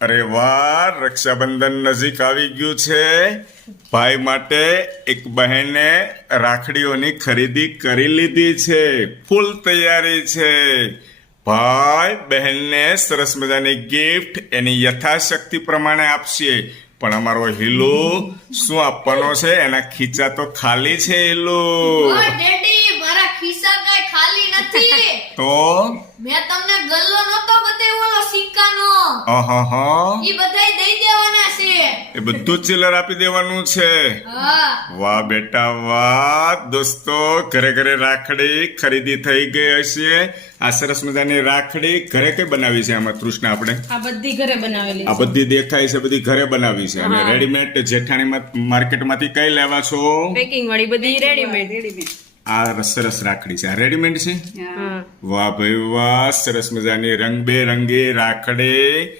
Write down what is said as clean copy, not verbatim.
અરે વાહ, રક્ષાબંધન નજીક આવી ગયું છે. ભાઈ માટે એક બહેને રાખડીઓની ખરીદી કરી લીધી છે. ફૂલ તૈયારી છે. ભાઈ બહેનને સરસ મજાની ગિફ્ટ એની યથાશક્તિ પ્રમાણે આપશે. પણ અમારો હિલો શું આપવાનો છે? એના ખીચા તો ખાલી છે. હિલો ડેડી, મારા ખિસ્સા કઈ ખાલી નથી. તો મેં તમને ગલ્લો નતો બતાવ્યો ઓલો સિક્કાનો. ઈ બધાય દઈ દેવાના છે. એ બધું ચિલ્લર આપી દેવાનું છે. હા. વાહ બેટા વાહ. દોસ્તો, ઘરે ઘરે રાખડી ખરીદી થઈ ગઈ હશે. આ સરસ મજાની રાખડી ઘરે કઈ બનાવી છે આમાં તૃષ્ણા આપણે? આ બધી ઘરે બનાવેલી આ બધી દેખાય છે, બધી ઘરે બનાવી છે. અને રેડીમેડ જેઠાણી માર્કેટમાંથી કઈ લેવા છો? પેકિંગ વાળી બધી રેડીમેડ. આ સરસ રાખડી છે. આ રેડીમેડ છે. હા. વાહ ભાઈ વાહ, સરસ મજાની રંગબેરંગી રાખડી.